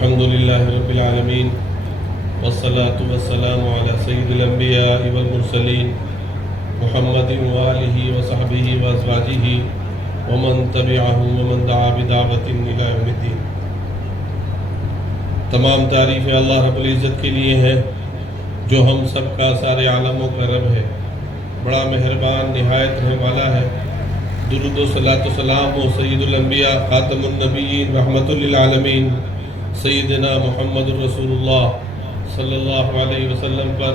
الحمد لله رب العالمين والصلاة والسلام على سيد الأنبياء والمرسلين محمد وآله وصحبه وأزواجه ومن تبعهم ومن دعا بدعوة إلى يوم الدين۔ تمام تعریفیں اللہ رب العزت کے لیے ہیں جو ہم سب کا سارے عالموں کا رب ہے، بڑا مہربان نہایت رحم والا ہے۔ درود و صلاۃ و سلام و سید الانبیاء خاتم النبیین رحمت للعالمین سیدنا محمد رسول اللہ صلی اللہ علیہ وسلم پر،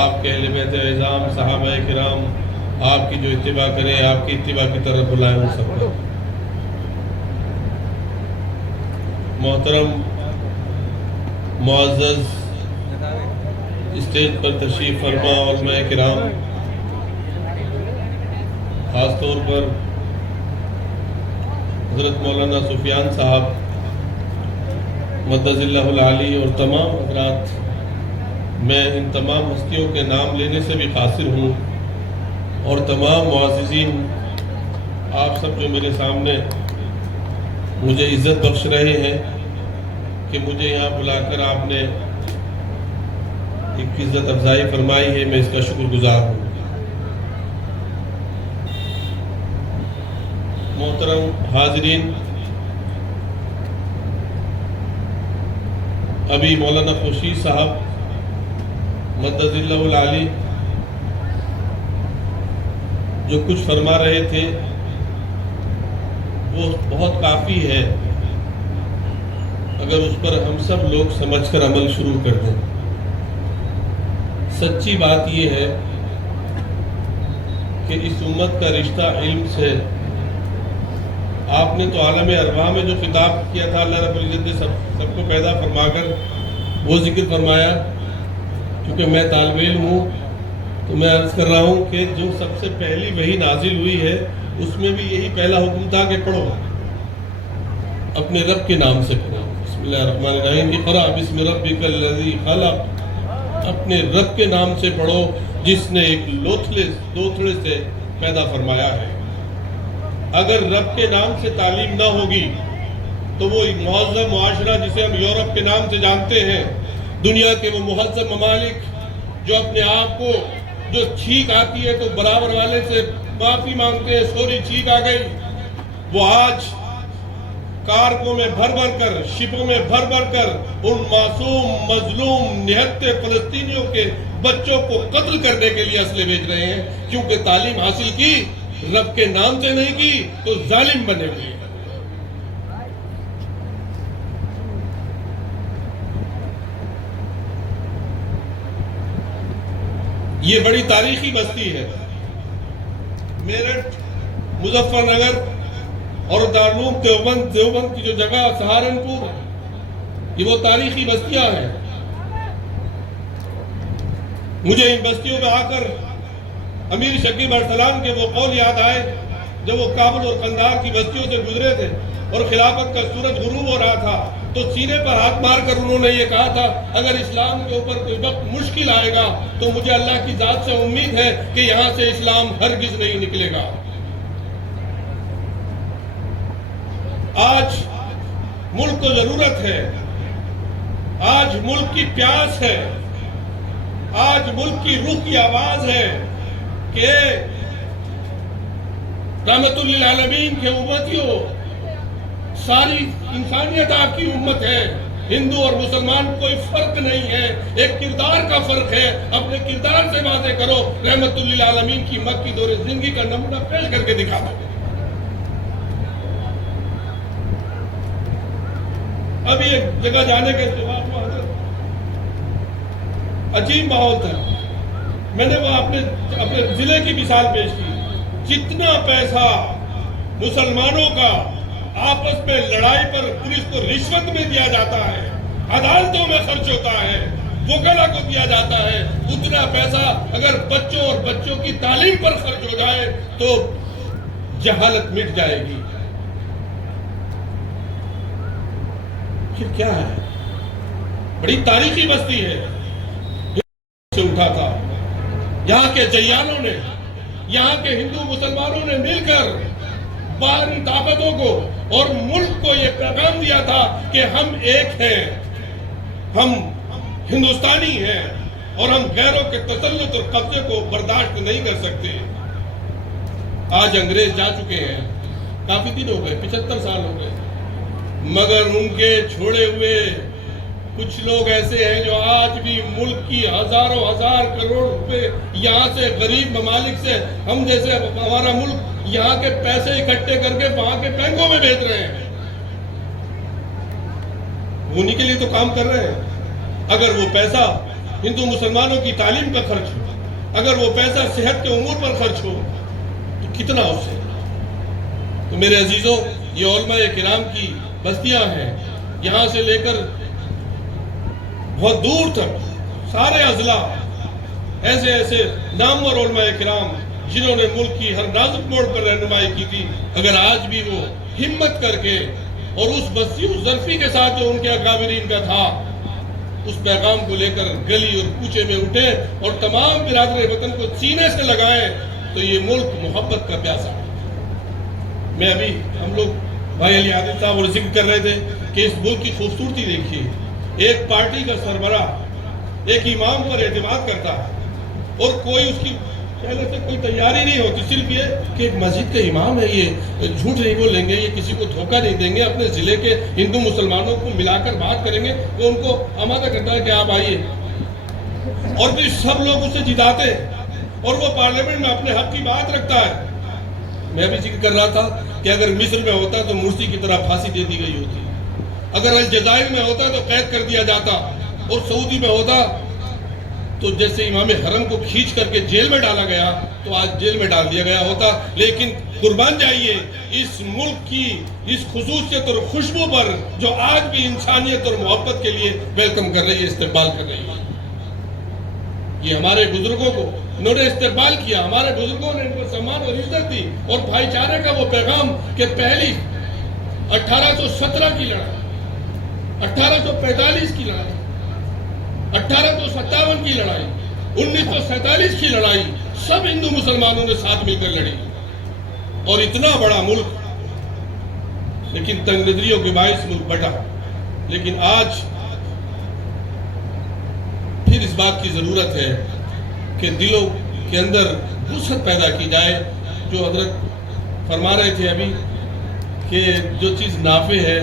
آپ کے اہل بیت اعظام صحابہ کرام، آپ کی جو اتباع کریں، آپ کی اتباع کی طرف بلائیں ان سب پر۔ محترم معزز اسٹیج پر تشریف فرما علماء کرام، خاص طور پر حضرت مولانا سفیان صاحب مدد اللہ العالی اور تمام حضرات، میں ان تمام ہستیوں کے نام لینے سے بھی قاصر ہوں، اور تمام معززین، آپ سب جو میرے سامنے مجھے عزت بخش رہے ہیں کہ مجھے یہاں بلا کر آپ نے ایک عزت افزائی فرمائی ہے، میں اس کا شکر گزار ہوں۔ محترم حاضرین، ابھی مولانا خورشید صاحب مدد اللہ العالی جو کچھ فرما رہے تھے وہ بہت کافی ہے اگر اس پر ہم سب لوگ سمجھ کر عمل شروع کر دیں۔ سچی بات یہ ہے کہ اس امت کا رشتہ علم سے، آپ نے تو عالم ارواح میں جو خطاب کیا تھا، اللہ رب العزت نے سب کو پیدا فرما کر وہ ذکر فرمایا۔ کیونکہ میں طالب علم ہوں تو میں عرض کر رہا ہوں کہ جو سب سے پہلی وحی نازل ہوئی ہے اس میں بھی یہی پہلا حکم تھا کہ پڑھو، اپنے رب کے نام سے پڑھو۔ بسم اللہ الرحمن الرحیم، اقرأ بسم ربک الذی خلق، اپنے رب کے نام سے پڑھو جس نے ایک لوتھڑے سے پیدا فرمایا ہے۔ اگر رب کے نام سے تعلیم نہ ہوگی تو وہ ایک مہذب معاشرہ جسے ہم یورپ کے نام سے جانتے ہیں، دنیا کے وہ مہذب ممالک جو اپنے آپ کو، جو چھینک آتی ہے تو برابر والے سے معافی مانگتے ہیں، سوری چھینک آ گئی، وہ آج کارگو میں بھر بھر کر، شپوں میں بھر بھر کر ان معصوم مظلوم نہتے فلسطینیوں کے بچوں کو قتل کرنے کے لیے اسلحے بیچ رہے ہیں، کیونکہ تعلیم حاصل کی رب کے نام سے نہیں کی تو ظالم بنے ہوئے۔ یہ بڑی تاریخی بستی ہے۔ میرٹھ، مظفر نگر اور دارالعلوم دیوبند کی جو جگہ سہارنپور، یہ وہ تاریخی بستیاں ہیں۔ مجھے ان بستیوں میں آ کر امیر شکیب ارسلان کے وہ قول یاد آئے جب وہ کابل اور قندھار کی بستیوں سے گزرے تھے اور خلافت کا سورج غروب ہو رہا تھا، تو سینے پر ہاتھ مار کر انہوں نے یہ کہا تھا، اگر اسلام کے اوپر کوئی وقت مشکل آئے گا تو مجھے اللہ کی ذات سے امید ہے کہ یہاں سے اسلام ہرگز نہیں نکلے گا۔ آج ملک کو ضرورت ہے، آج ملک کی پیاس ہے، آج ملک کی روح کی آواز ہے کہ رحمت للعالمین کے امتیوں، ساری انسانیت آپ کی امت ہے، ہندو اور مسلمان کوئی فرق نہیں ہے، ایک کردار کا فرق ہے، اپنے کردار سے واضح کرو، رحمت للعالمین کی مکی دور زندگی کا نمونہ پیش کر کے دکھا دو۔ ابھی ایک جگہ جانے کے بعد عجیب ماحول تھا، میں نے وہ اپنے ضلع کی مثال پیش کی۔ جتنا پیسہ مسلمانوں کا آپس میں لڑائی پر پولیس کو رشوت میں دیا جاتا ہے، عدالتوں میں خرچ ہوتا ہے، وکلا کو دیا جاتا ہے، اتنا پیسہ اگر بچوں اور بچوں کی تعلیم پر خرچ ہو جائے تو جہالت مٹ جائے گی۔ پھر کیا ہے؟ بڑی تاریخی بستی ہے، سے اٹھا تھا، یہاں کے جیانوں نے، یہاں کے ہندو مسلمانوں نے مل کر باہری طاقتوں کو اور ملک کو یہ پیغام دیا تھا کہ ہم ایک ہیں، ہم ہندوستانی ہیں اور ہم غیروں کے تسلط اور قبضے کو برداشت نہیں کر سکتے۔ آج انگریز جا چکے ہیں، کافی دن ہو گئے، 75 سال ہو گئے، مگر ان کے چھوڑے ہوئے کچھ لوگ ایسے ہیں جو آج بھی ملک کی ہزاروں ہزار کروڑ روپے یہاں سے غریب ممالک سے، ہم جیسے ہمارا ملک یہاں کے پیسے اکٹھے کر کے وہاں کے بینکوں میں بھیج رہے ہیں، انہی کے لیے تو کام کر رہے ہیں۔ اگر وہ پیسہ ہندو مسلمانوں کی تعلیم پر خرچ ہو، اگر وہ پیسہ صحت کے امور پر خرچ ہو تو کتنا اس سے؟ تو میرے عزیزوں، یہ علماء کرام کی بستیاں ہیں، یہاں سے لے کر بہت دور تک سارے اضلاع، ایسے ایسے نامور علماء کرام جنہوں نے ملک کی ہر نازک موڑ پر رہنمائی کی تھی، اگر آج بھی وہ ہمت کر کے اور اس بستی اس ظرفی کے ساتھ جو ان کے اکابرین کا تھا، اس پیغام کو لے کر گلی اور کوچے میں اٹھے اور تمام برادر وطن کو سینے سے لگائیں، تو یہ ملک محبت کا پیاسا ہے۔ میں ابھی ہم لوگ بھائی علی عادل صاحب اور ذکر کر رہے تھے کہ اس ملک کی خوبصورتی دیکھیے، ایک پارٹی کا سربراہ ایک امام پر اعتماد کرتا ہے اور کوئی اس کی پہلے سے کوئی تیاری نہیں ہوتی، صرف یہ کہ ایک مسجد کا امام ہے، یہ جھوٹ نہیں بولیں گے، یہ کسی کو دھوکہ نہیں دیں گے، اپنے ضلع کے ہندو مسلمانوں کو ملا کر بات کریں گے، وہ ان کو آمادہ کرتا ہے کہ آپ آئیے، اور پھر سب لوگ اسے جتاتے اور وہ پارلیمنٹ میں اپنے حق کی بات رکھتا ہے۔ میں بھی ذکر کر رہا تھا کہ اگر مصر میں ہوتا تو مرسی کی طرح پھانسی دے دی گئی ہوتی، اگر الجزائر میں ہوتا تو قید کر دیا جاتا، اور سعودی میں ہوتا تو جیسے امام حرم کو کھینچ کر کے جیل میں ڈالا گیا تو آج جیل میں ڈال دیا گیا ہوتا۔ لیکن قربان جائیے اس ملک کی اس خصوصیت اور خوشبو پر جو آج بھی انسانیت اور محبت کے لیے ویلکم کر رہی ہے، استقبال کر رہی ہے۔ یہ ہمارے بزرگوں کو انہوں نے استقبال کیا، ہمارے بزرگوں نے ان کو سمان اور عزت دی، اور بھائی چارے کا وہ پیغام کہ پہلی 1817 کی لڑائی، 1845 کی لڑائی، 1857 کی لڑائی، 1947 کی لڑائی، سب ہندو مسلمانوں نے ساتھ مل کر لڑی، اور اتنا بڑا ملک، لیکن تنگ نظریوں کے باعث ملک بٹا۔ لیکن آج پھر اس بات کی ضرورت ہے کہ دلوں کے اندر وسعت پیدا کی جائے، جو حضرت فرما رہے تھے ابھی کہ جو چیز نافع ہے،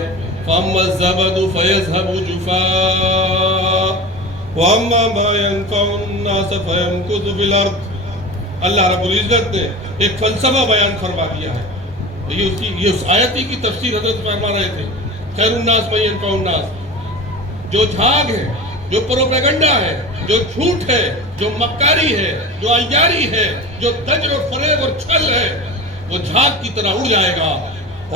فَأَمَّا الزَّبَدُ فَيَذْهَبُ جُفَاءً وَأَمَّا مَا يَنْفَعُ النَّاسَ فَيَمْكُثُ فِي الْأَرْضِ۔ اللہ رب العزت نے ایک فلسفہ بیان فرما دیا ہے، یہ اس آیتی کی تفسیر حضرت فرما رہے تھے، خیر الناس من ينفع الناس۔ جو جھاگ ہے، جو پروپیگنڈا ہے، جو جھوٹ ہے، جو مکاری ہے، جو عیاری ہے، جو دجل اور فریب اور چھل ہے، وہ جھاگ کی طرح اڑ جائے گا،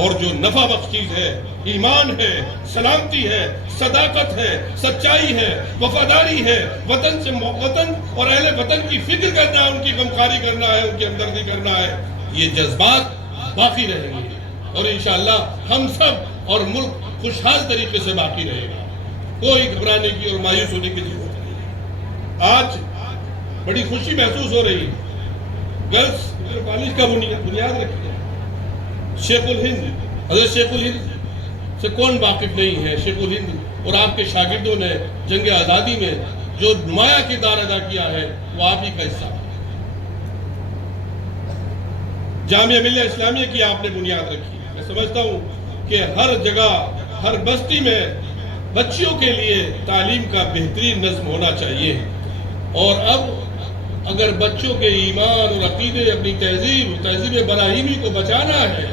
اور جو نفع بخش چیز ہے، ایمان ہے، سلامتی ہے، صداقت ہے، سچائی ہے، وفاداری ہے، وطن سے وطن اور اہل وطن کی فکر کرنا ہے، ان کی غمخواری کرنا ہے، ان کی ہمدردی کرنا ہے، یہ جذبات باقی رہیں گے، اور انشاءاللہ ہم سب اور ملک خوشحال طریقے سے باقی رہے گا۔ کوئی گھبرانے کی اور مایوس ہونے کی ضرورت نہیں۔ آج بڑی خوشی محسوس ہو رہی ہے، گرلز کالج کا بنیاد رکھی ہے، شیخ الہند، حضرت شیخ الہند سے کون واقف نہیں ہے؟ شیخ الہند اور آپ کے شاگردوں نے جنگ آزادی میں جو نمایاں کردار ادا کیا ہے، وہ آپ ہی کا حصہ ہے۔ جامعہ ملیہ اسلامیہ کی آپ نے بنیاد رکھی ہے۔ میں سمجھتا ہوں کہ ہر جگہ، ہر بستی میں بچیوں کے لیے تعلیم کا بہترین نظم ہونا چاہیے، اور اب اگر بچوں کے ایمان اور عقیدے، اپنی تہذیب براہیمی کو بچانا ہے،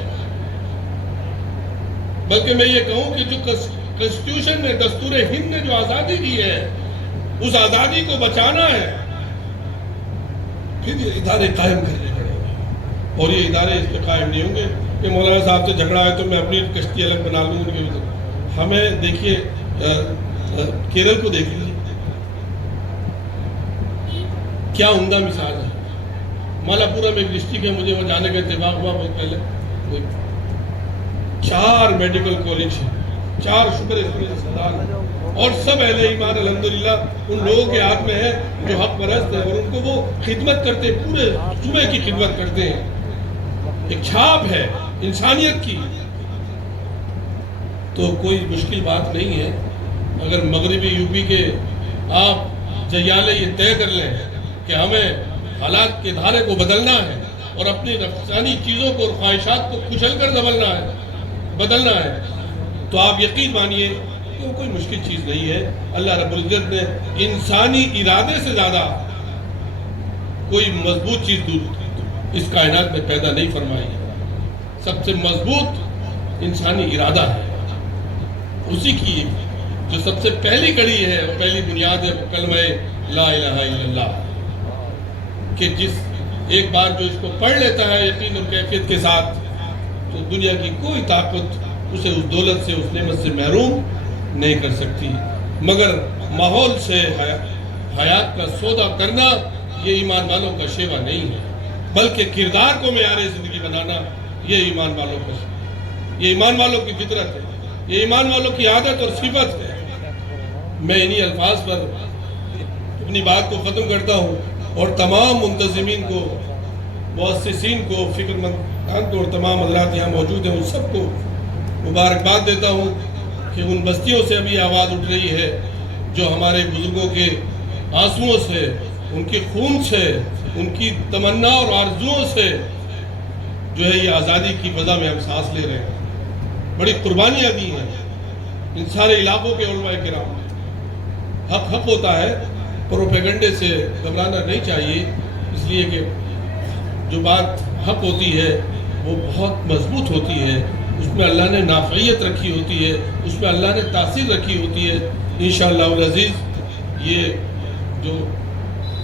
بلکہ میں یہ کہوں کہ جو کنسٹیٹیوشن نے، دستور ہند نے جو آزادی دی ہے، اس آزادی کو بچانا ہے، پھر یہ ادارے قائم کرنے پڑیں گے، اور یہ ادارے اس پہ قائم نہیں ہوں گے کہ مولانا صاحب سے جھگڑا ہے تو میں اپنی کشتی الگ بنا لوں ان کے وجہ۔ ہمیں دیکھیے کیرل کو دیکھ لیجیے، کیا عمدہ مثال ہے۔ مالاپورم ایک ڈسٹرکٹ ہے، مجھے وہاں جانے کا اتفاق ہوا بہت پہلے، 4 میڈیکل کالج ہیں، 4 شوگر اسپتال ہیں، اور سب اہل ایمان الحمدللہ ان لوگوں کے ہاتھ میں ہے جو حق پرست ہیں، اور ان کو وہ خدمت کرتے، پورے صوبے کی خدمت کرتے ہیں۔ ایک چھاپ ہے انسانیت کی، تو کوئی مشکل بات نہیں ہے اگر مغربی یو پی کے آپ جیالے یہ طے کر لیں کہ ہمیں حالات کے دھارے کو بدلنا ہے اور اپنی نفسانی چیزوں کو اور خواہشات کو کچل کر بدلنا ہے، تو آپ یقین مانیے کہ وہ کوئی مشکل چیز نہیں ہے۔ اللہ رب العزت نے انسانی ارادے سے زیادہ کوئی مضبوط چیز اس کائنات میں پیدا نہیں فرمائی ہے۔ سب سے مضبوط انسانی ارادہ ہے، اسی کی جو سب سے پہلی کڑی ہے، پہلی بنیاد ہے، وہ کلمہ لا الہ الا اللہ، کہ جس ایک بار جو اس کو پڑھ لیتا ہے یقین اور کیفیت کے ساتھ، تو دنیا کی کوئی طاقت اسے اس دولت سے، اس نعمت سے محروم نہیں کر سکتی، مگر ماحول سے حیات کا سودا کرنا یہ ایمان والوں کا شیوا نہیں ہے، بلکہ کردار کو معیار زندگی بنانا یہ ایمان والوں کی فطرت ہے، یہ ایمان والوں کی عادت اور صفت ہے۔ میں انہی الفاظ پر اپنی بات کو ختم کرتا ہوں اور تمام منتظمین کو، مؤسسین کو، فکر مندان کو اور تمام حضرات یہاں موجود ہیں ان سب کو مبارکباد دیتا ہوں کہ ان بستیوں سے ابھی آواز اٹھ رہی ہے جو ہمارے بزرگوں کے آنسوؤں سے، ان کے خون سے، ان کی تمنا اور آرزوؤں سے جو ہے یہ آزادی کی فضا میں ہم سانس لے رہے ہیں، بڑی قربانیاں دی ہیں ان سارے علاقوں کے علماء کرام۔ حق ہوتا ہے، پروپیگنڈے سے گھبرانا نہیں چاہیے، اس لیے کہ جو بات حق ہوتی ہے وہ بہت مضبوط ہوتی ہے، اس میں اللہ نے نافعیت رکھی ہوتی ہے، اس میں اللہ نے تاثیر رکھی ہوتی ہے۔ انشاءاللہ العزیز یہ جو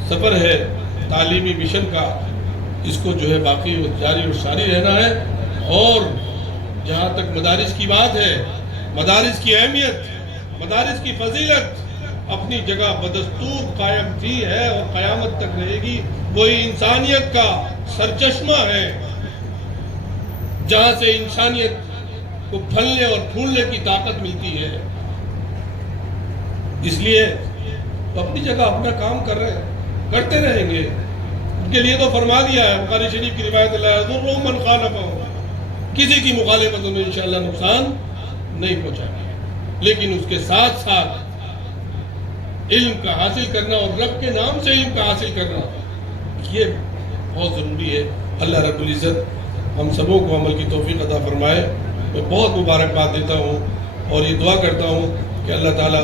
سفر ہے تعلیمی مشن کا، اس کو جو ہے باقی جاری اور ساری رہنا ہے، اور جہاں تک مدارس کی بات ہے، مدارس کی اہمیت، مدارس کی فضیلت اپنی جگہ بدستور قائم تھی ہے اور قیامت تک رہے گی۔ وہی انسانیت کا سرچشمہ ہے جہاں سے انسانیت کو پھلنے اور پھولنے کی طاقت ملتی ہے، اس لیے اپنی جگہ اپنا کام کرتے رہیں گے۔ ان کے لیے تو فرما دیا ہے بخاری شریف کی روایت، لا یضر من خالفہ، کسی کی مخالفت انہیں انشاءاللہ نقصان نہیں پہنچائے گا، لیکن اس کے ساتھ ساتھ علم کا حاصل کرنا اور رب کے نام سے علم کا حاصل کرنا یہ بہت ضروری ہے۔ اللہ رب العزت ہم سبوں کو عمل کی توفیق عطا فرمائے۔ میں بہت مبارکباد دیتا ہوں اور یہ دعا کرتا ہوں کہ اللہ تعالیٰ